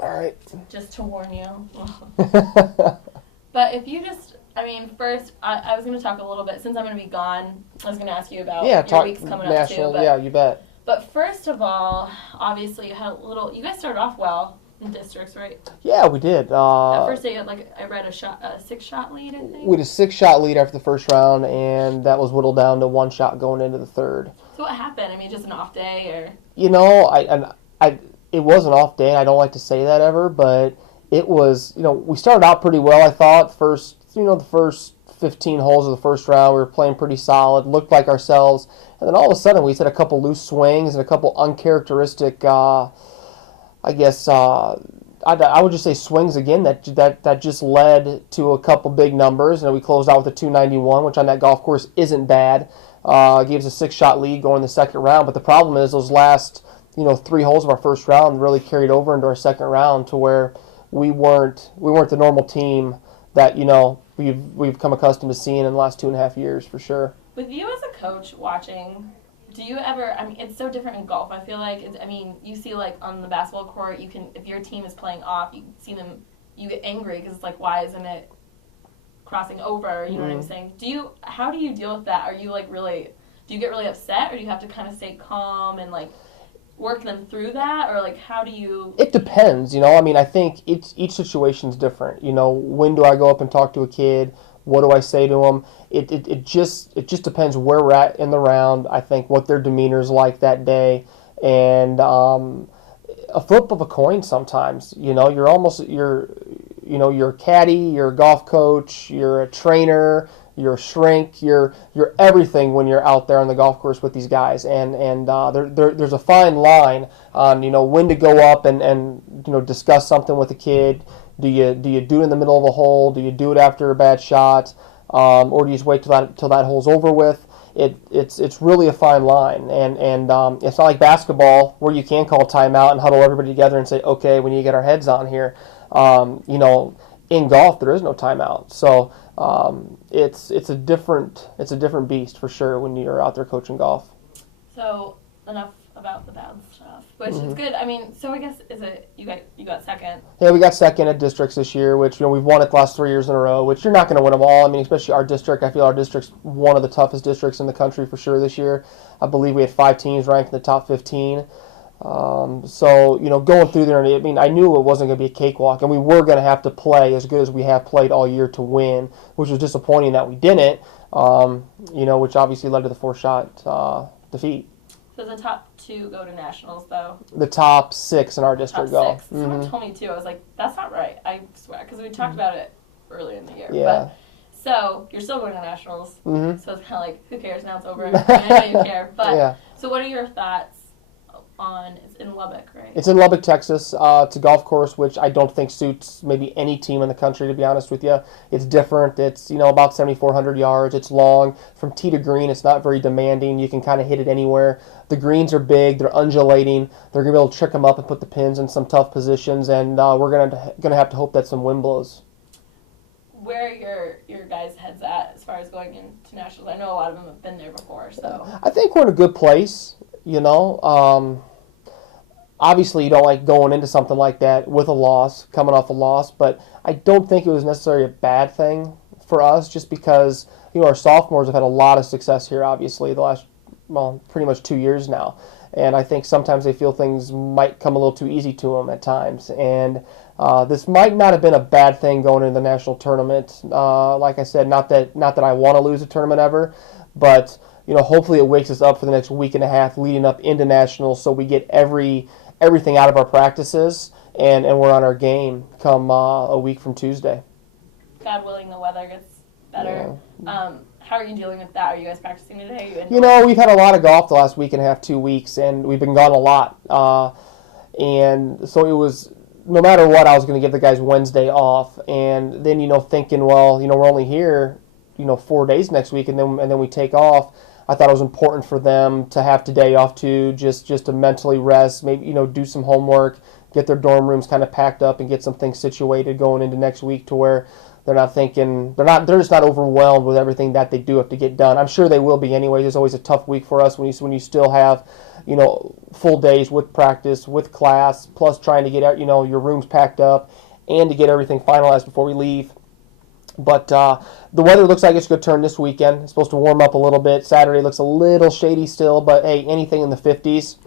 All right. Just to warn you. But if you just, first, I was going to talk a little bit, since I'm going to be gone, I was going to ask you about your weeks coming national, up too. But, yeah, you bet. But first of all, obviously you had you guys started off well in districts, right? Yeah, we did. At first they had, I read a 6-shot lead, I think. We had a 6-shot lead after the first round, and that was whittled down to 1 shot going into the third. So what happened? Just an off day, or? It was an off day, and I don't like to say that ever, but it was, we started out pretty well, I thought. The first 15 holes of the first round, we were playing pretty solid, looked like ourselves, and then all of a sudden we hit a couple loose swings and a couple uncharacteristic, I would just say swings again that just led to a couple big numbers, and we closed out with a 291, which on that golf course isn't bad. Gave us a 6-shot lead going in the second round, but the problem is those last 3 holes of our first round really carried over into our second round to where we weren't the normal team that we've come accustomed to seeing in the last 2.5 years for sure. With you as a coach watching, do you ever, it's so different in golf. I feel like, you see on the basketball court, if your team is playing off, you see them, you get angry because it's why isn't it crossing over, you know what I'm saying? How do you deal with that? Are you do you get really upset, or do you have to kind of stay calm and work them through that, or how do you? It depends, I think each situation's different. When do I go up and talk to a kid? What do I say to them? It just depends where we're at in the round. I think what their demeanor's like that day, and a flip of a coin sometimes. You're a caddy, you're a golf coach, you're a trainer, you're a shrink, you're everything when you're out there on the golf course with these guys, and there's a fine line on when to go up and discuss something with a kid. Do you do it in the middle of a hole? Do you do it after a bad shot, or do you just wait till that hole's over with? It's really a fine line, and it's not like basketball where you can call timeout and huddle everybody together and say, okay, we need to get our heads on here. In golf there is no timeout, so it's a different beast for sure when you're out there coaching golf. So enough about the bad stuff, which is good. So I guess you got second? Yeah, we got second at districts this year, which we've won it the last 3 years in a row. Which you're not going to win them all. Especially our district. I feel our district's one of the toughest districts in the country for sure this year. I believe we had 5 teams ranked in the top 15. So going through there, I knew it wasn't going to be a cakewalk, and we were going to have to play as good as we have played all year to win, which was disappointing that we didn't. Which obviously led to the 4-shot defeat. So the top 2 go to nationals, though. The top 6 in our district go. Top 6. Someone told me too. I was like, that's not right. I swear, because we talked about it earlier in the year. Yeah. But, so you're still going to nationals. So it's kind of who cares? Now it's over. I know you care. But yeah. So what are your thoughts on? It's in Lubbock, right? It's in Lubbock, Texas. It's a golf course which I don't think suits maybe any team in the country, to be honest with you. It's different. It's about 7,400 yards. It's long. From tee to green, it's not very demanding. You can kind of hit it anywhere. The greens are big. They're undulating. They're going to be able to trick them up and put the pins in some tough positions, and we're going to have to hope that some wind blows. Where are your guys' heads at as far as going into nationals? I know a lot of them have been there before, so. I think we're in a good place, Obviously, you don't like going into something like that with a loss, coming off a loss, but I don't think it was necessarily a bad thing for us just because, our sophomores have had a lot of success here, obviously, the last, pretty much 2 years now. And I think sometimes they feel things might come a little too easy to them at times. And this might not have been a bad thing going into the national tournament. Like I said, not that I want to lose a tournament ever, but, hopefully it wakes us up for the next week and a half leading up into nationals so we get everything out of our practices, and we're on our game come a week from Tuesday. God willing, the weather gets better. Yeah. How are you dealing with that? Are you guys practicing today? We've had a lot of golf the last week and a half, 2 weeks, and we've been gone a lot. And so it was, no matter what, I was going to give the guys Wednesday off. And then, thinking, well, we're only here, 4 days next week, and then we take off. I thought it was important for them to have today off too, just to mentally rest, maybe, do some homework, get their dorm rooms kind of packed up and get some things situated going into next week to where they're just not overwhelmed with everything that they do have to get done. I'm sure they will be anyway. It's always a tough week for us when you still have, full days with practice, with class, plus trying to get your rooms packed up and to get everything finalized before we leave. But the weather looks like it's going to turn this weekend. It's supposed to warm up a little bit. Saturday looks a little shady still, but hey, anything in the 50s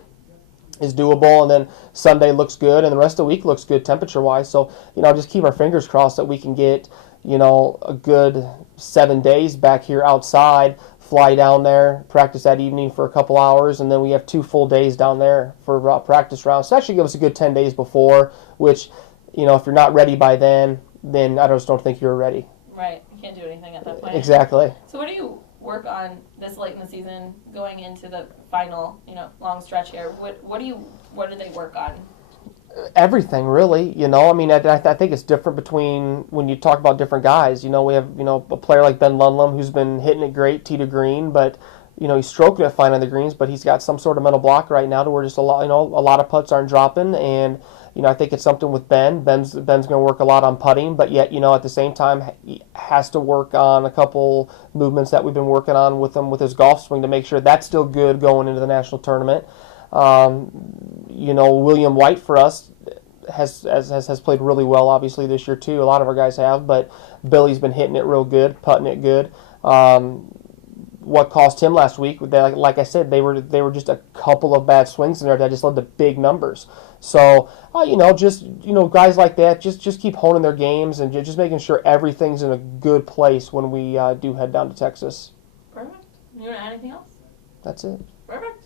is doable. And then Sunday looks good, and the rest of the week looks good temperature-wise. So, just keep our fingers crossed that we can get, a good 7 days back here outside, fly down there, practice that evening for a couple hours, and then we have 2 full days down there for practice rounds. So that should give us a good 10 days before, which, if you're not ready by then I just don't think you're ready. Right. You can't do anything at that point. Exactly. So what do you work on this late in the season, going into the final, long stretch here? What do they work on? Everything, really. I think it's different between when you talk about different guys. We have, a player like Ben Lundlam who's been hitting it great, tee to green, but, he's stroking it fine on the greens, but he's got some sort of mental block right now to where just a lot of putts aren't dropping. And I think it's something with Ben. Ben's going to work a lot on putting, but yet, at the same time, he has to work on a couple movements that we've been working on with him with his golf swing to make sure that's still good going into the national tournament. William White for us has played really well, obviously, this year too. A lot of our guys have, but Billy's been hitting it real good, putting it good. What cost him last week? Like I said, they were just a couple of bad swings in there that just led to big numbers. So guys like that just keep honing their games and just making sure everything's in a good place when we do head down to Texas. Perfect. You want to add anything else? That's it. Perfect.